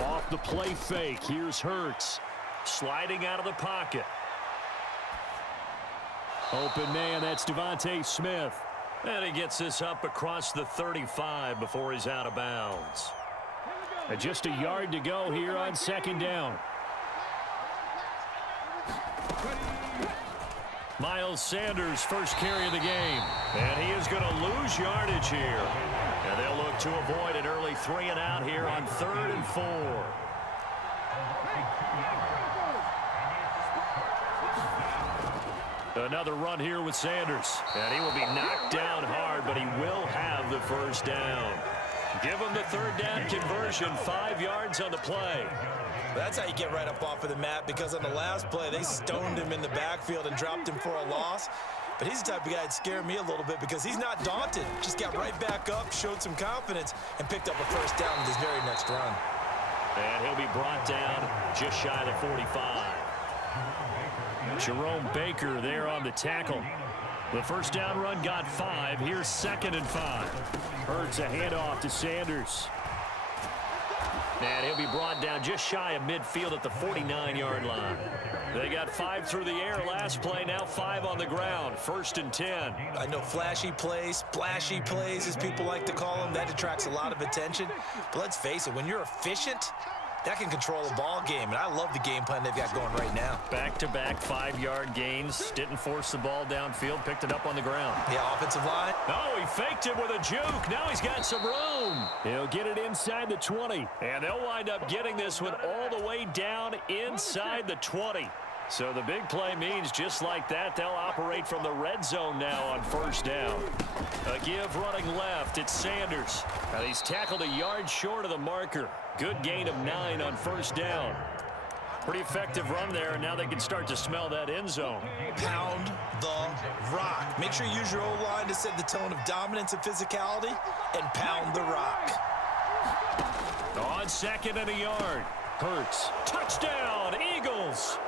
Off the play fake, here's Hurts. Sliding out of the pocket. Open man, that's Devontae Smith. And he gets this up across the 35 before he's out of bounds. And just a yard to go here on second down. Miles Sanders, first carry of the game. And he is going to lose yardage here. And they'll look to avoid an early 3 and out here on 3rd and 4. Another run here with Sanders. And he will be knocked down hard, but he will have the first down. Give him the 3rd down conversion, 5 yards on the play. That's how you get right up off of the mat, because on the last play, they stoned him in the backfield and dropped him for a loss. But he's the type of guy that scared me a little bit because he's not daunted. Just got right back up, showed some confidence, and picked up a first down with his very next run. And he'll be brought down just shy of the 45. Jerome Baker there on the tackle. The first down run got 5. Here's 2nd and 5. Hurts a handoff to Sanders. And he'll be brought down just shy of midfield at the 49-yard line. They got 5 through the air last play, now 5 on the ground. 1st and 10. I know flashy plays, splashy plays, as people like to call them, that attracts a lot of attention. But let's face it, when you're efficient, that can control a ball game, and I love the game plan they've got going right now. Back-to-back 5-yard gains. Didn't force the ball downfield. Picked it up on the ground. Yeah, offensive line. Oh, he faked it with a juke. Now he's got some room. He'll get it inside the 20. And they'll wind up getting this one all the way down inside the 20. So the big play means just like that, they'll operate from the red zone now on 1st down. A give running left. It's Sanders. And he's tackled a yard short of the marker. Good gain of 9 on 1st down. Pretty effective run there, and now they can start to smell that end zone. Pound the rock. Make sure you use your O-line to set the tone of dominance and physicality, and pound the rock. On 2nd and a yard. Hurts. Touchdown, Eagles.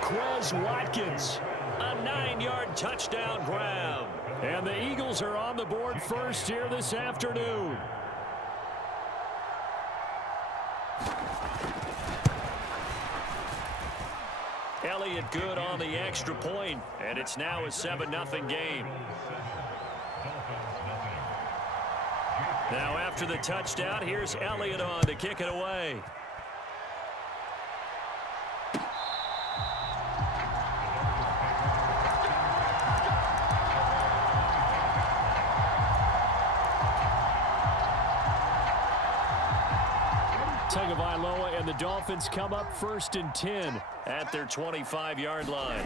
Quez Watkins. A 9-yard touchdown grab. And the Eagles are on the board first here this afternoon. Elliott good on the extra point, and it's now a 7-0 game. Now after the touchdown, here's Elliott on to kick it away. Tagovailoa and the Dolphins come up 1st and 10 at their 25-yard line.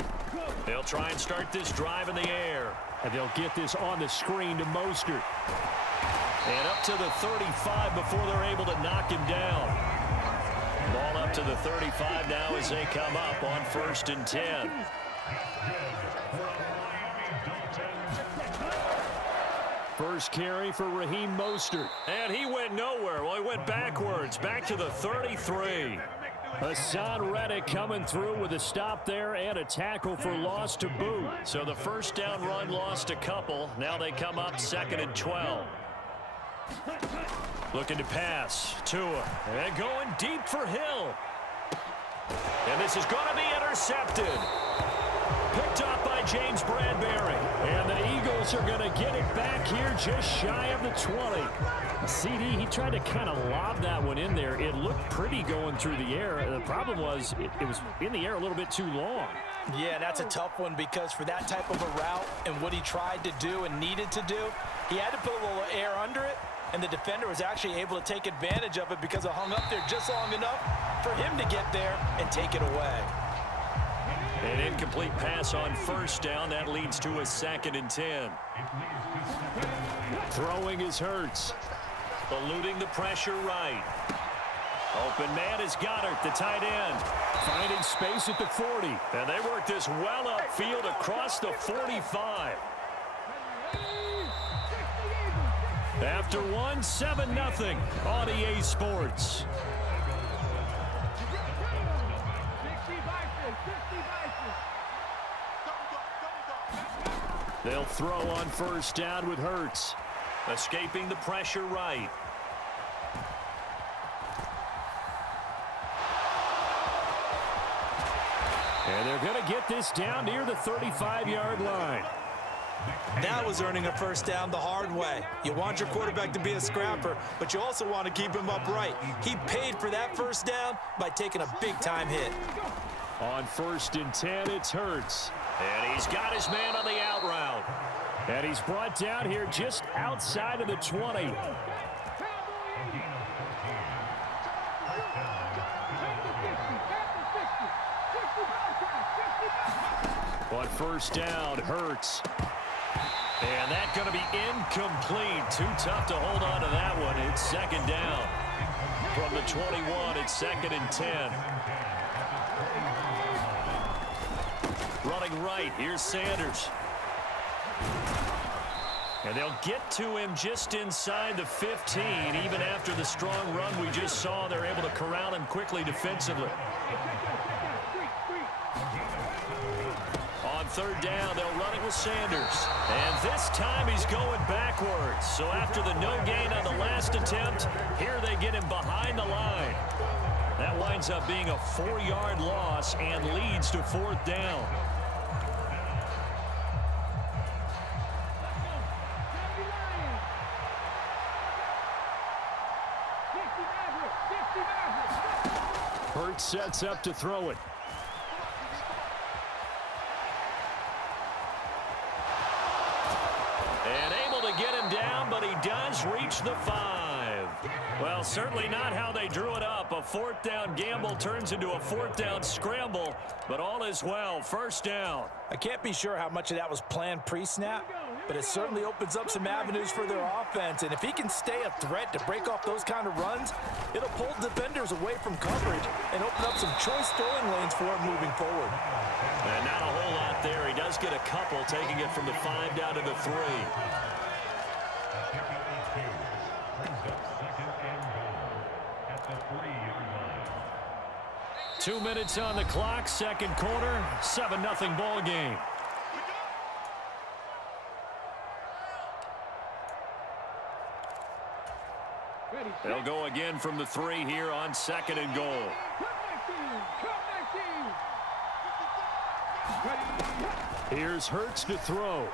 They'll try and start this drive in the air. And they'll get this on the screen to Mostert. And up to the 35 before they're able to knock him down. Ball up to the 35 now as they come up on 1st and 10. First carry for Raheem Mostert. And he went nowhere. Well, he went backwards. Back to the 33. Hassan Reddick coming through with a stop there and a tackle for loss to boot. So the first down run lost a couple. Now they come up 2nd and 12. Looking to pass. Tua. And going deep for Hill. And this is going to be intercepted. Picked up by James Bradbury. And the Eagles are going to get it back here just shy of the 20. CD, he tried to kind of lob that one in there. It looked pretty going through the air. The problem was it was in the air a little bit too long. Yeah, that's a tough one because for that type of a route and what he tried to do and needed to do, he had to put a little air under it, and the defender was actually able to take advantage of it because it hung up there just long enough for him to get there and take it away. An incomplete pass on 1st down. That leads to a 2nd and 10. Throwing is Hurts. Eluding the pressure right. Open man is Goddard, the tight end. Finding space at the 40. And they work this well upfield across the 45. After 7-0 on EA Sports. They'll throw on 1st down with Hurts. Escaping the pressure right. And they're going to get this down near the 35-yard line. That was earning a first down the hard way. You want your quarterback to be a scrapper, but you also want to keep him upright. He paid for that first down by taking a big-time hit. On 1st and 10, it's Hurts. And he's got his man on the out route. And he's brought down here just outside of the 20. On 1st down, Hurts. And that's going to be incomplete. Too tough to hold on to that one. It's 2nd down. From the 21, it's 2nd and 10. Running right, here's Sanders. And they'll get to him just inside the 15. Even after the strong run we just saw, they're able to corral him quickly defensively. On 3rd down, they'll run it with Sanders. And this time he's going backwards. So after the no gain on the last attempt, here they get him behind the line. That winds up being a 4-yard loss and leads to 4th down. Hurts sets up to throw it. And able to get him down, but he does reach the 5. Well, certainly not how they drew it up. A 4th down gamble turns into a 4th down scramble, but all is well. 1st down. I can't be sure how much of that was planned pre-snap, but it certainly opens up some avenues for their offense. And if he can stay a threat to break off those kind of runs, it'll pull defenders away from coverage and open up some choice throwing lanes for him moving forward. And not a whole lot there. He does get a couple, taking it from the 5 down to the 3. 2 minutes on the clock, 2nd quarter, 7-0 ball game. They'll go again from the 3 here on 2nd and goal. Here's Hurts to throw.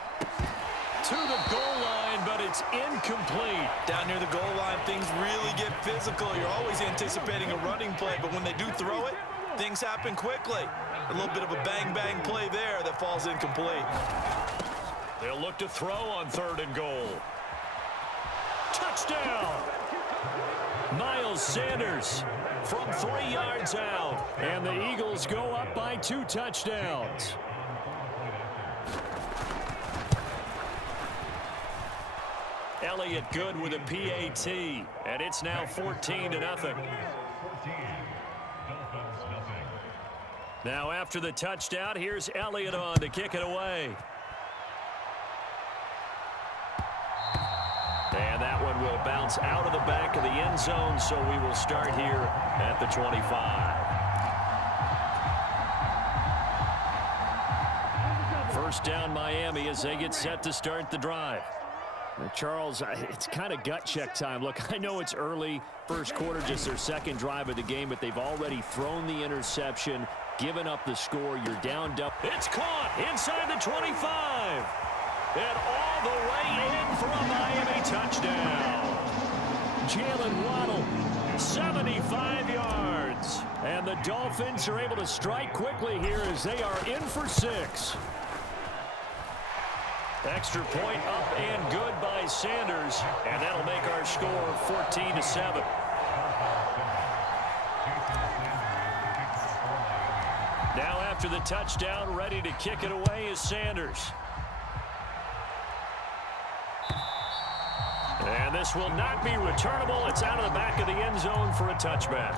To the goal line, but it's incomplete. Down near the goal line, things really get physical. You're always anticipating a running play, but when they do throw it, things happen quickly. A little bit of a bang-bang play there that falls incomplete. They'll look to throw on 3rd and goal. Touchdown! Miles Sanders from 3 yards out. And the Eagles go up by 2 touchdowns. Elliott good with a PAT. And it's now 14-0. Now after the touchdown, here's Elliott on to kick it away. And that one will bounce out of the back of the end zone, so we will start here at the 25. First down Miami as they get set to start the drive. Charles, it's kind of gut check time. Look, I know it's early, 1st quarter, just their 2nd drive of the game, but they've already thrown the interception, given up the score. You're down. It's caught inside the 25. And all the way in for a Miami touchdown. Jalen Waddle, 75 yards. And the Dolphins are able to strike quickly here as they are in for 6. Extra point up and good by Sanders. And that'll make our score 14-7. Now after the touchdown, ready to kick it away is Sanders. And this will not be returnable. It's out of the back of the end zone for a touchback.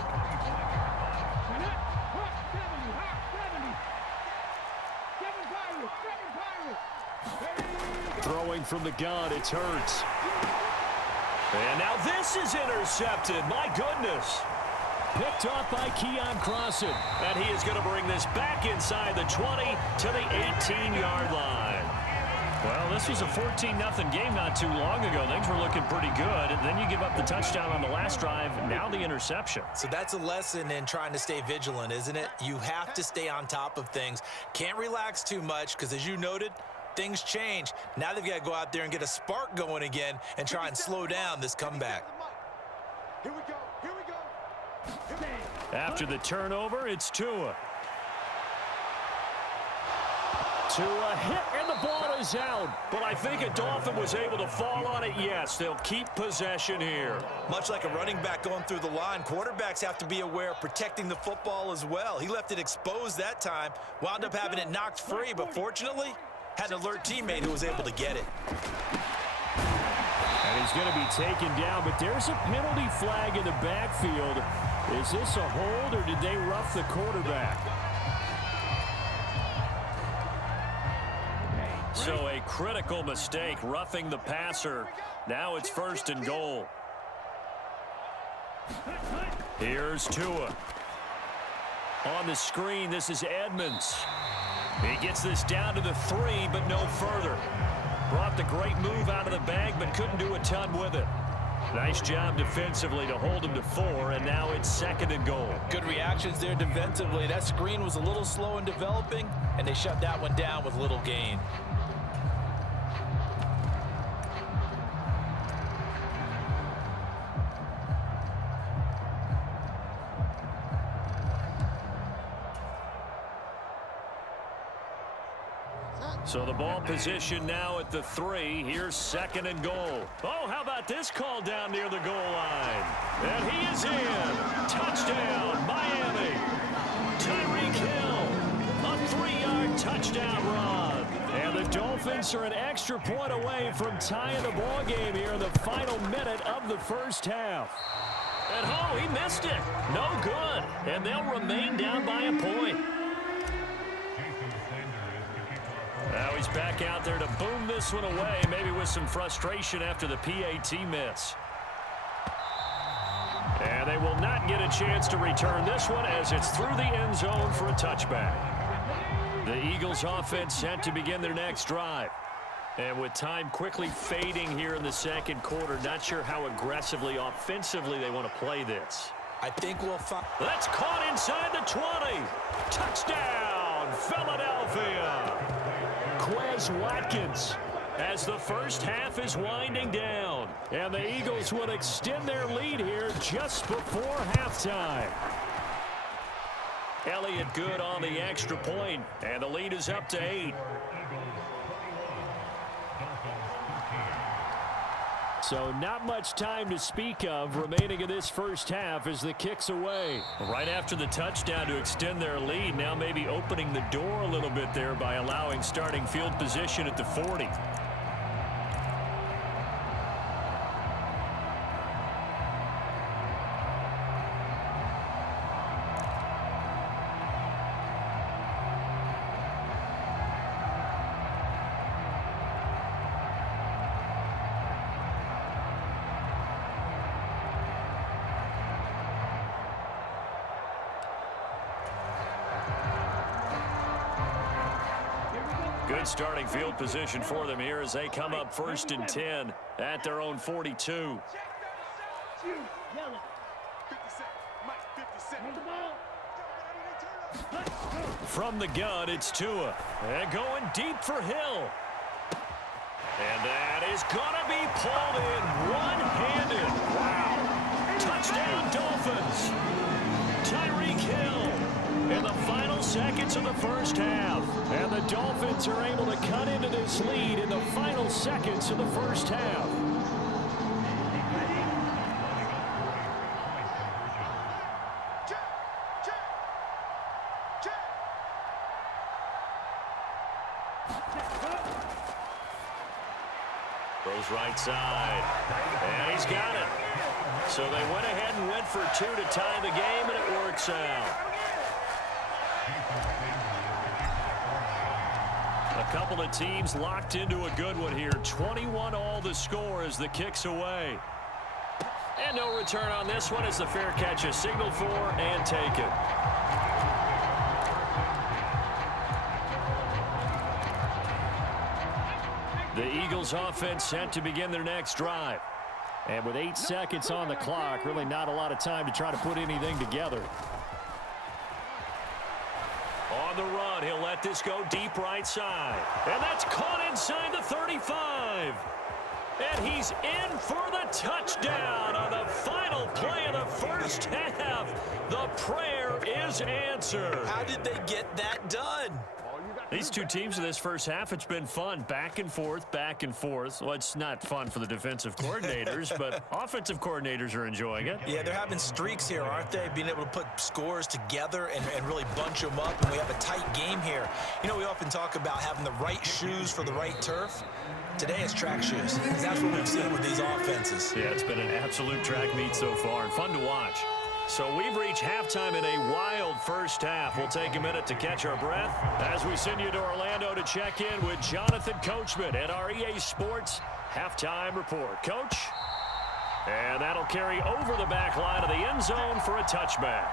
Throwing from the gun, it's Hurts. And now this is intercepted. My goodness. Picked off by Keon Crossan. And he is going to bring this back inside the 20 to the 18-yard line. Well, this was a 14-0 game not too long ago. Things were looking pretty good. And then you give up the touchdown on the last drive. Now the interception. So that's a lesson in trying to stay vigilant, isn't it? You have to stay on top of things. Can't relax too much because, as you noted, things change. Now they've got to go out there and get a spark going again and try and slow down this comeback. Here we go. Here we go. After the turnover, it's Tua. Tua hit, and the ball is out. But I think a Dolphin was able to fall on it. Yes, they'll keep possession here. Much like a running back going through the line, quarterbacks have to be aware of protecting the football as well. He left it exposed that time, wound up having it knocked free, but fortunately, had an alert teammate who was able to get it. And he's going to be taken down, but there's a penalty flag in the backfield. Is this a hold, or did they rough the quarterback? So a critical mistake, roughing the passer. Now it's 1st and goal. Here's Tua. On the screen, this is Edmonds. He gets this down to the 3, but no further. Brought the great move out of the bag, but couldn't do a ton with it. Nice job defensively to hold him to 4, and now it's 2nd and goal. Good reactions there defensively. That screen was a little slow in developing, and they shut that one down with little gain. So the ball position now at the 3. Here's 2nd and goal. Oh, how about this call down near the goal line? And he is in. Touchdown, Miami. Tyreek Hill, a 3-yard touchdown run. And the Dolphins are an extra point away from tying the ball game here in the final minute of the first half. And oh, he missed it. No good. And they'll remain down by a point. Now he's back out there to boom this one away, maybe with some frustration after the PAT miss. And they will not get a chance to return this one as it's through the end zone for a touchback. The Eagles offense set to begin their next drive. And with time quickly fading here in the second quarter, not sure how aggressively offensively they want to play this. I think we'll find. That's caught inside the 20. Touchdown, Philadelphia. Quez Watkins as the first half is winding down. And the Eagles will extend their lead here just before halftime. Elliott good on the extra point, and the lead is up to 8. So not much time to speak of remaining in this first half as the kick's away. Right after the touchdown to extend their lead, now maybe opening the door a little bit there by allowing starting field position at the 40. Good starting field position for them here as they come up 1st and 10 at their own 42. From the gun, it's Tua. And going deep for Hill. And that is going to be pulled in one-handed. Wow. Touchdown, Dolphins. Tyreek Hill in the final seconds of the first half. And the Dolphins are able to cut into this lead in the final seconds of the first half. Goes right side. And he's got it. So they went ahead and went for 2 to tie the game, and it works out. A couple of teams locked into a good one here. 21 all the score as the kick's away. And no return on this one as the fair catch is signaled for and taken. The Eagles offense set to begin their next drive. And with 8 seconds on the clock, really not a lot of time to try to put anything together. On the run, he'll let this go deep right side. And that's caught inside the 35. And he's in for the touchdown on the final play of the first half. The prayer is answered. How did they get that done? These two teams in this first half, it's been fun. Back and forth, back and forth. Well, it's not fun for the defensive coordinators, but offensive coordinators are enjoying it. Yeah, they're having streaks here, aren't they? Being able to put scores together and really bunch them up, and we have a tight game here. You know, we often talk about having the right shoes for the right turf. Today it's track shoes, because that's what we've seen with these offenses. Yeah, it's been an absolute track meet so far, and fun to watch. So we've reached halftime in a wild first half. We'll take a minute to catch our breath as we send you to Orlando to check in with Jonathan Coachman at our EA Sports Halftime Report. Coach? And that'll carry over the back line of the end zone for a touchback.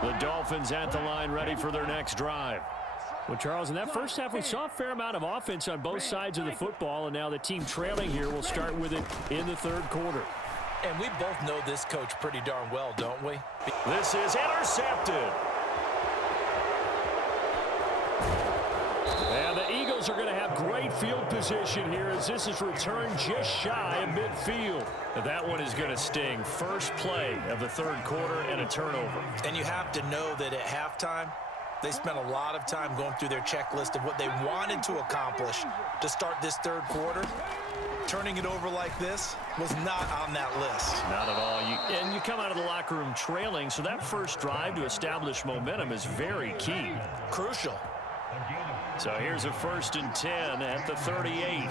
The Dolphins at the line, ready for their next drive. Well, Charles, in that first half, we saw a fair amount of offense on both sides of the football, and now the team trailing here will start with it in the third quarter. And we both know this coach pretty darn well, don't we? This is intercepted. And the Eagles are going to have great field position here as this is returned just shy of midfield. That one is going to sting. First play of the third quarter and a turnover. And you have to know that at halftime, they spent a lot of time going through their checklist of what they wanted to accomplish to start this third quarter. Turning it over like this was not on that list. Not at all. And you come out of the locker room trailing, so that first drive to establish momentum is very key. Crucial. So here's a 1st and 10 at the 38.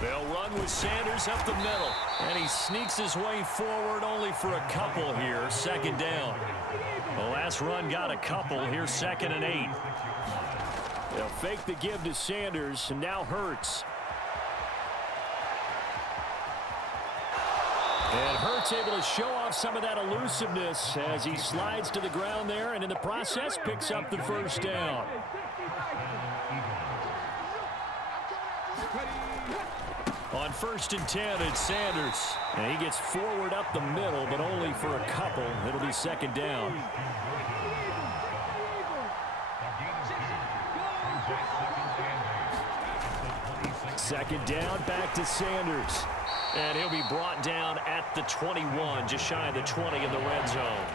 They'll run with Sanders up the middle. And he sneaks his way forward only for a couple here. Second down. The last run got a couple. Here's 2nd and 8. They'll fake the give to Sanders, and now Hurts. And Hurts able to show off some of that elusiveness as he slides to the ground there, and in the process picks up the first down. On 1st and 10, it's Sanders. And he gets forward up the middle, but only for a couple. It'll be second down. Second down, back to Sanders. And he'll be brought down at the 21, just shy of the 20 in the red zone.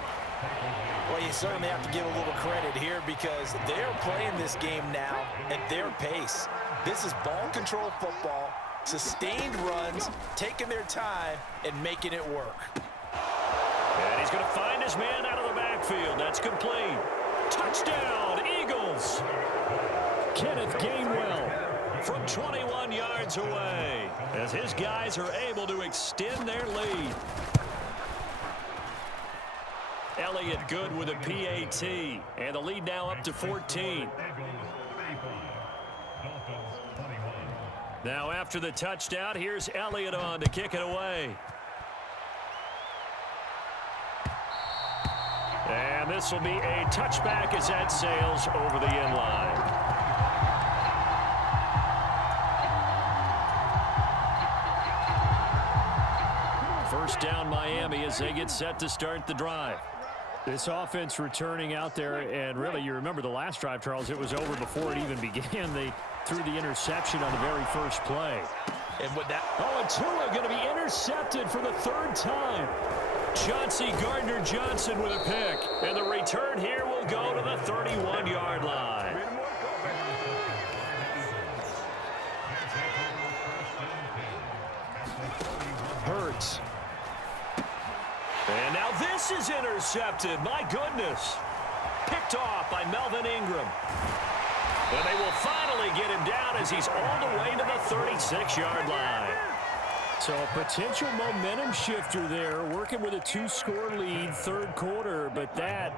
Well, you certainly have to give a little credit here because they're playing this game now at their pace. This is ball control football, sustained runs, taking their time, and making it work. And he's going to find his man out of the backfield. That's complete. Touchdown, Eagles. Kenneth Gainwell from 21 yards away as his guys are able to extend their lead. Elliott good with a PAT, and the lead now up to 14. Now after the touchdown, here's Elliott on to kick it away. And this will be a touchback as that sails over the end line. First down Miami as they get set to start the drive. This offense returning out there, and really you remember the last drive, Charles, it was over before it even began. They threw the interception on the very first play. And with that... Oh, and Tua going to be intercepted for the third time. Chauncey Gardner-Johnson with a pick. And the return here will go to the 31-yard line. Hurts. And now this is intercepted. My goodness. Picked off by Melvin Ingram. And they will finally get him down as he's all the way to the 36-yard line. So a potential momentum shifter there, working with a 2-score lead, third quarter, but that,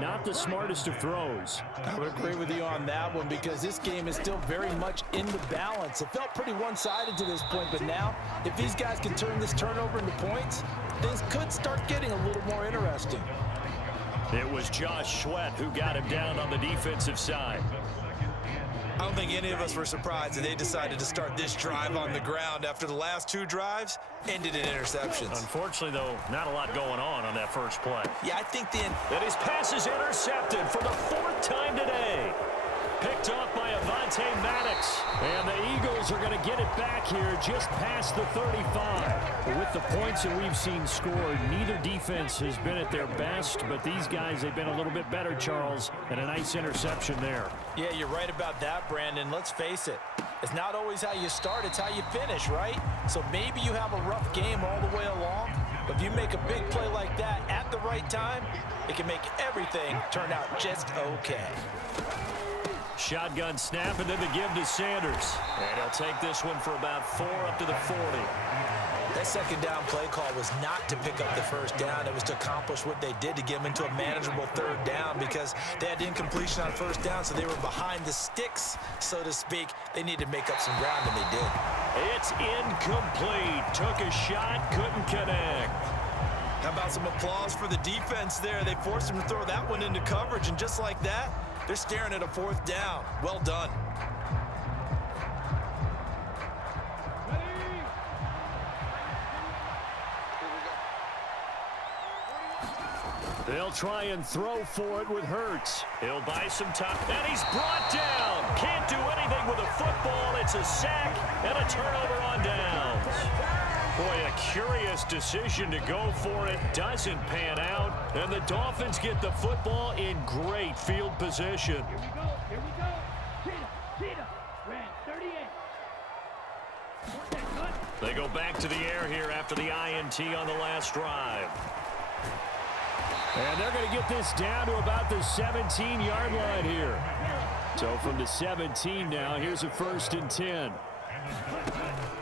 not the smartest of throws. I would agree with you on that one because this game is still very much in the balance. It felt pretty one-sided to this point, but now, if these guys can turn this turnover into points, things could start getting a little more interesting. It was Josh Sweat who got him down on the defensive side. I don't think any of us were surprised that they decided to start this drive on the ground after the last 2 drives ended in interceptions. Unfortunately, though, not a lot going on that first play. Yeah, I think that his pass is intercepted for the 4th time today. Picked off by Avonte Maddox. And the Eagles are going to get it back here just past the 35. With the points that we've seen scored, neither defense has been at their best, but these guys, they've been a little bit better, Charles, and a nice interception there. Yeah, you're right about that, Brandon. Let's face it. It's not always how you start, it's how you finish, right? So maybe you have a rough game all the way along, but if you make a big play like that at the right time, it can make everything turn out just okay. Shotgun snap, and then the give to Sanders. And he'll take this one for about 4 up to the 40. That second down play call was not to pick up the first down. It was to accomplish what they did to get them into a manageable third down because they had incompletion on first down, so they were behind the sticks, so to speak. They needed to make up some ground, and they did. It's incomplete. Took a shot, couldn't connect. How about some applause for the defense there? They forced him to throw that one into coverage, and just like that, they're staring at a 4th down. Well done. They'll try and throw for it with Hurts. He'll buy some time, and he's brought down. Can't do anything with a football. It's a sack and a turnover on downs. Boy, a curious decision to go for it. Doesn't pan out, and the Dolphins get the football in great field position. Here we go. Cheetah. Ran 38. They go back to the air here after the INT on the last drive. And they're going to get this down to about the 17-yard line here. So from the 17 now, here's a 1st and 10.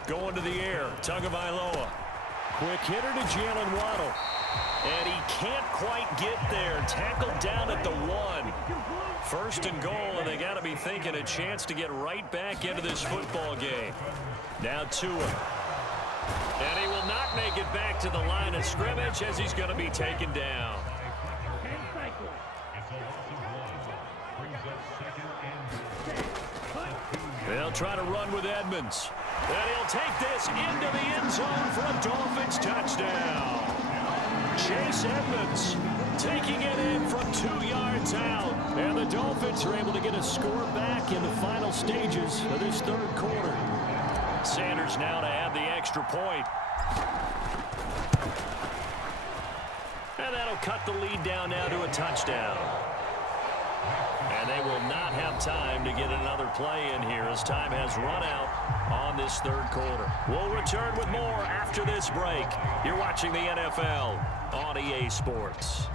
Going to the air, Tagovailoa. Quick hitter to Jalen Waddle. And he can't quite get there. Tackled down at the 1. 1st and goal, and they got to be thinking a chance to get right back into this football game. Now Tua. And he will not make it back to the line of scrimmage as he's going to be taken down. They'll try to run with Edmonds. And he'll take this into the end zone for a Dolphins touchdown. Chase Edmonds taking it in from 2 yards out. And the Dolphins are able to get a score back in the final stages of this third quarter. Sanders now to add the extra point. And that'll cut the lead down now to a touchdown. And they will not have time to get another play in here as time has run out on this third quarter. We'll return with more after this break. You're watching the NFL on EA Sports.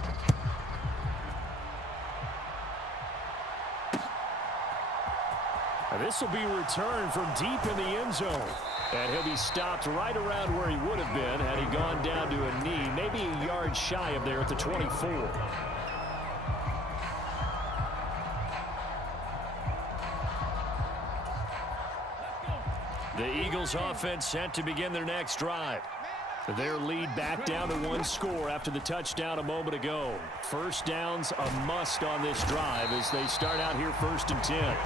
This will be returned from deep in the end zone. And he'll be stopped right around where he would have been had he gone down to a knee, maybe a yard shy of there at the 24. The Eagles offense set to begin their next drive. Their lead back down to 1 score after the touchdown a moment ago. First down's a must on this drive as they start out here 1st and 10.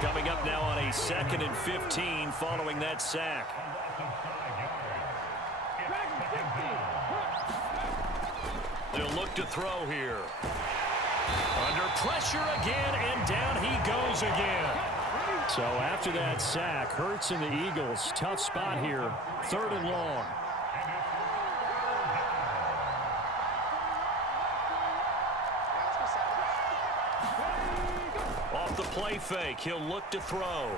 Coming up now on a 2nd and 15 following that sack. They'll look to throw here. Under pressure again, and down he goes again. So after that sack, Hurts and the Eagles, tough spot here, 3rd and long. Off the play fake, he'll look to throw.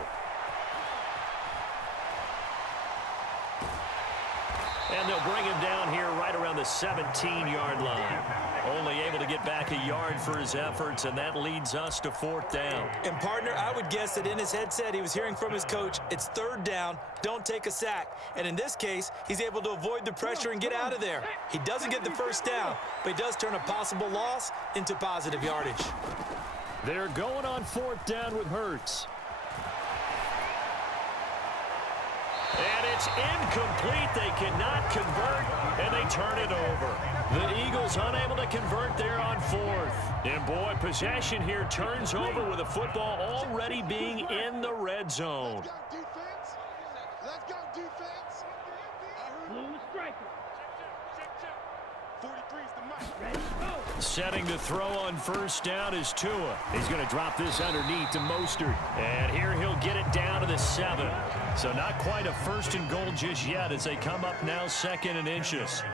And they'll bring him down here right around the 17-yard line. Only able to get back a yard for his efforts, and that leads us to 4th down. And, partner, I would guess that in his headset he was hearing from his coach, it's 3rd down, don't take a sack. And in this case, he's able to avoid the pressure and get out of there. He doesn't get the 1st down, but he does turn a possible loss into positive yardage. They're going on 4th down with Hurts. And it's incomplete. They cannot convert, and they turn it over. The Eagles unable to convert there on 4th. And, boy, possession here turns over with the football already being in the red zone. Let's go, defense. Blue striker. 43's the mic. Ready, go. Setting the throw on 1st down is Tua. He's going to drop this underneath to Mostert. And here he'll get it down to the 7. So not quite a 1st and goal just yet as they come up now 2nd and inches.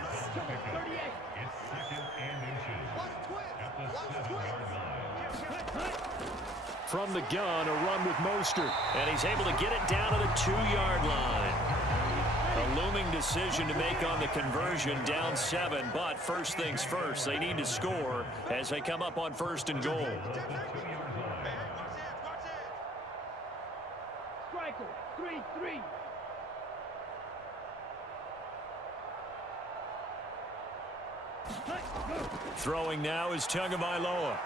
38. From the gun, a run with Mostert. And he's able to get it down to the 2-yard line. A looming decision to make on the conversion, down 7. But first things first, they need to score as they come up on 1st and goal. Striker. 3-3. Throwing now is Tagovailoa.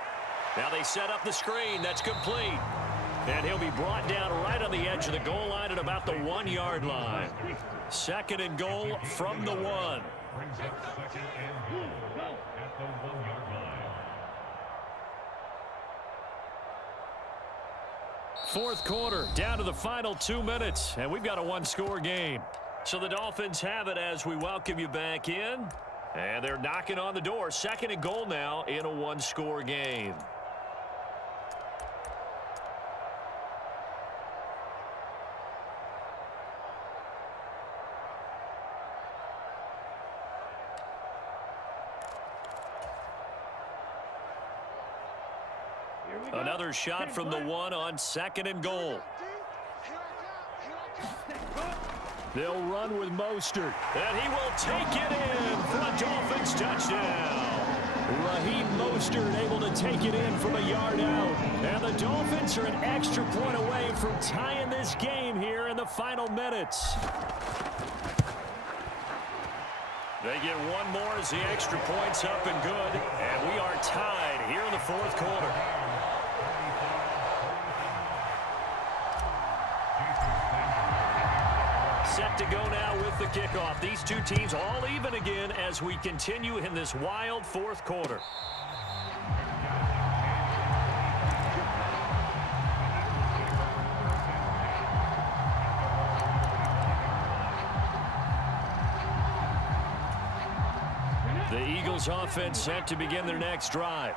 Now they set up the screen. That's complete. And he'll be brought down right on the edge of the goal line at about the 1-yard line. 2nd and goal from the 1. Brings up 2nd and goal at the 1-yard line. 4th quarter, down to the final 2 minutes, and we've got a 1-score game. So the Dolphins have it as we welcome you back in. And they're knocking on the door. 2nd and goal now in a 1-score game. Another shot from the 1 on 2nd and goal. They'll run with Mostert, and he will take it in for a Dolphins touchdown. Raheem Mostert able to take it in from a yard out. And the Dolphins are an extra point away from tying this game here in the final minutes. They get one more as the extra point's up and good. And we are tied here in the 4th quarter. Set to go now with the kickoff. These two teams all even again as we continue in this wild 4th quarter. The Eagles offense set to begin their next drive.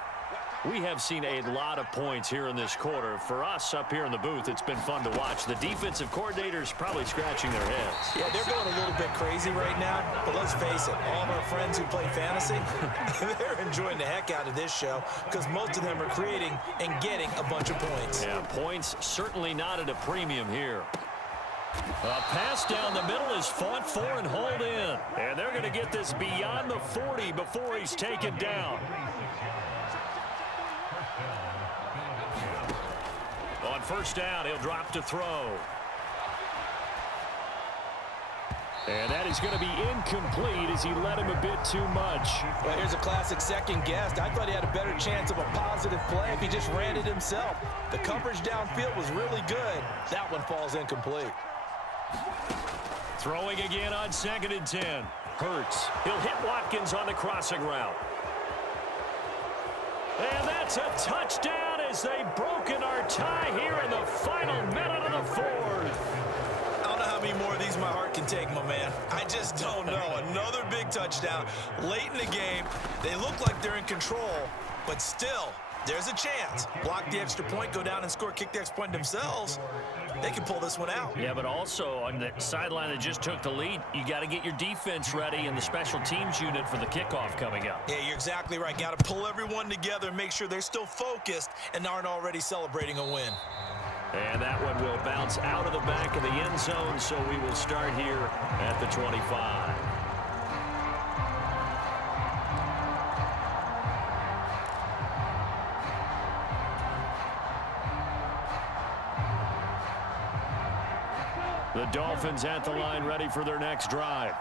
We have seen a lot of points here in this quarter. For us up here in the booth, it's been fun to watch. The defensive coordinators probably scratching their heads. Yeah, they're going a little bit crazy right now, but let's face it, all of our friends who play fantasy, they're enjoying the heck out of this show because most of them are creating and getting a bunch of points. Yeah, points certainly not at a premium here. A pass down the middle is fought for and hauled in. And they're going to get this beyond the 40 before he's taken down. On 1st down, he'll drop to throw. And that is going to be incomplete as he led him a bit too much. Well, here's a classic second guess. I thought he had a better chance of a positive play if he just ran it himself. The coverage downfield was really good. That one falls incomplete. Throwing again on 2nd and 10. Hurts. He'll hit Watkins on the crossing route. And that's a touchdown as they've broken our tie here in the final minute of the 4th. I don't know how many more of these my heart can take, my man. I just don't know. Another big touchdown late in the game. They look like they're in control, but still, there's a chance. Block the extra point, go down and score, kick the extra point themselves. They can pull this one out. Yeah, but also on the sideline that just took the lead, you got to get your defense ready and the special teams unit for the kickoff coming up. Yeah, you're exactly right. Got to pull everyone together and make sure they're still focused and aren't already celebrating a win. And that one will bounce out of the back of the end zone, so we will start here at the 25. The Dolphins at the line, ready for their next drive.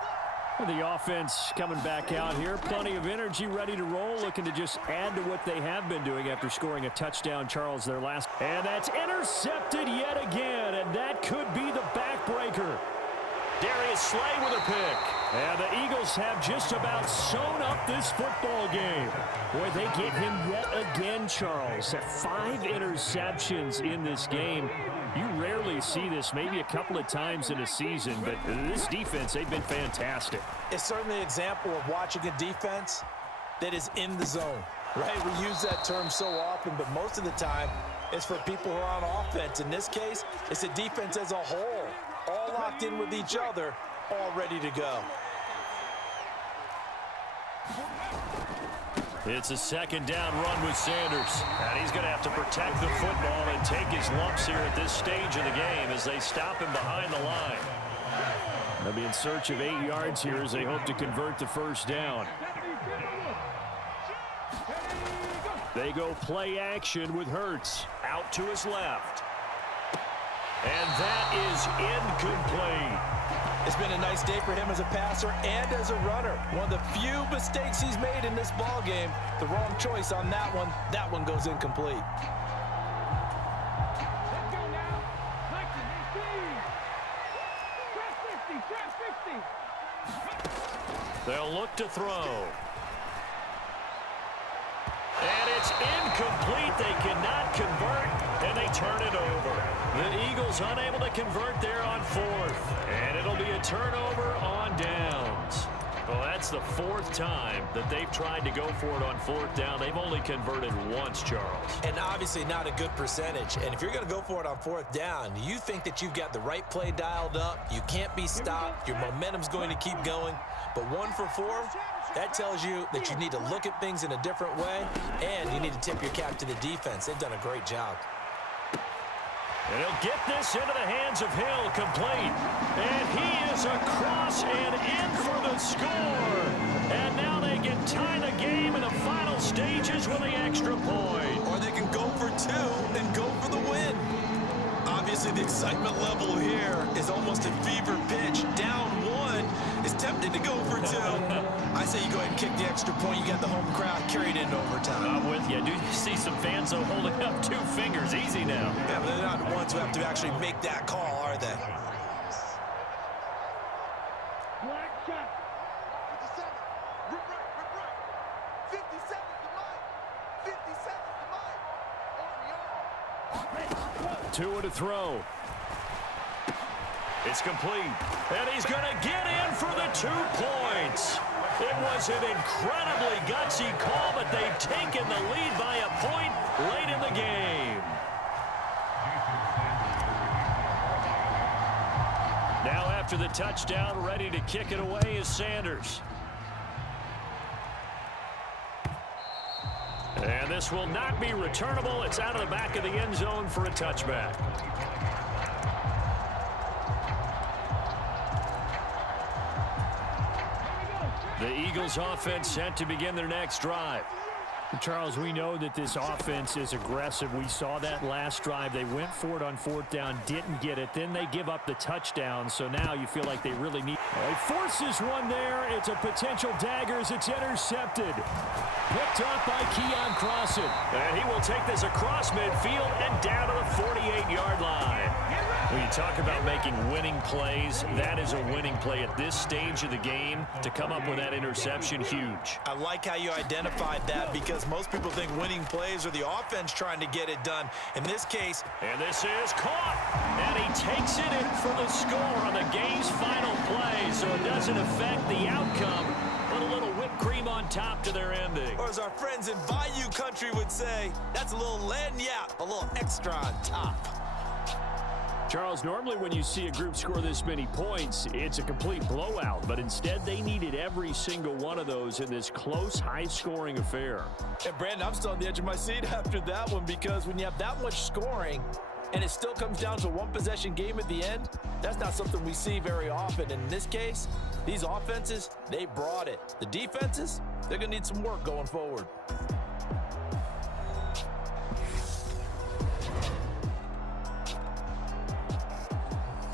The offense coming back out here. Plenty of energy, ready to roll, looking to just add to what they have been doing after scoring a touchdown, Charles, their last. And that's intercepted yet again, and that could be the backbreaker. Darius Slay with a pick. And the Eagles have just about sewn up this football game. Boy, they get him yet again, Charles. 5 interceptions in this game. You rarely see this, maybe a couple of times in a season, but this defense, they've been fantastic. It's certainly an example of watching a defense that is in the zone, right? We use that term so often, but most of the time, it's for people who are on offense. In this case, it's a defense as a whole, all locked in with each other, all ready to go. It's a second down run with Sanders. And he's going to have to protect the football and take his lumps here at this stage of the game as they stop him behind the line. They'll be in search of 8 yards here as they hope to convert the first down. They go play action with Hurts out to his left. And that is incomplete. It's been a nice day for him as a passer and as a runner. One of the few mistakes he's made in this ball game. The wrong choice on that one. That one goes incomplete. Let's go now. Mike, 50. They'll look to throw. And it's incomplete. They cannot convert, and they turn it over. The Eagles unable to convert there on 4th. And it'll be a turnover on downs. Well, that's the 4th time that they've tried to go for it on 4th down. They've only converted once, Charles. And obviously not a good percentage. And if you're going to go for it on 4th down, you think that you've got the right play dialed up. You can't be stopped. Your momentum's going to keep going. But 1 for 4, that tells you that you need to look at things in a different way, and you need to tip your cap to the defense. They've done a great job. And he'll get this into the hands of Hill, complete. And he is across and in for the score. And now they can tie the game in the final stages with the extra point. Or they can go for 2 and go for the win. Obviously, the excitement level here is almost a fever pitch. Down 1 is tempted to go for 2. I say you go ahead and kick the extra point. You got the home crowd carried into overtime. I'm with you. Do you see some fans though holding up 2 fingers? Easy now. Yeah, but they're not the ones who have to actually make that call, are they? Black shot. 57. Rip right. 50 seconds to mine. 50 seconds to mine. 2 to throw. It's complete. And he's going to get in for the 2 points. It was an incredibly gutsy call, but they've taken the lead by a point late in the game. Now after the touchdown, ready to kick it away is Sanders. And this will not be returnable. It's out of the back of the end zone for a touchback. The Eagles offense set to begin their next drive. Charles, we know that this offense is aggressive. We saw that last drive. They went for it on 4th down, didn't get it. Then they give up the touchdown, so now you feel like they really need. He forces one there. It's a potential dagger as it's intercepted. Picked up by Keon Crossan. And he will take this across midfield and down to the 48-yard line. When you talk about making winning plays, that is a winning play at this stage of the game. To come up with that interception, huge. I like how you identified that because most people think winning plays are the offense trying to get it done. In this case, and this is caught, and he takes it in for the score on the game's final play, so it doesn't affect the outcome. Put a little whipped cream on top to their ending. or as our friends in Bayou country would say, that's a little lagniappe, a little extra on top. Charles, normally when you see a group score this many points, it's a complete blowout. But instead, they needed every single one of those in this close, high-scoring affair. And, Brandon, I'm still on the edge of my seat after that one because when you have that much scoring and it still comes down to a one-possession game at the end, that's not something we see very often. And in this case, these offenses, they brought it. The defenses, they're going to need some work going forward.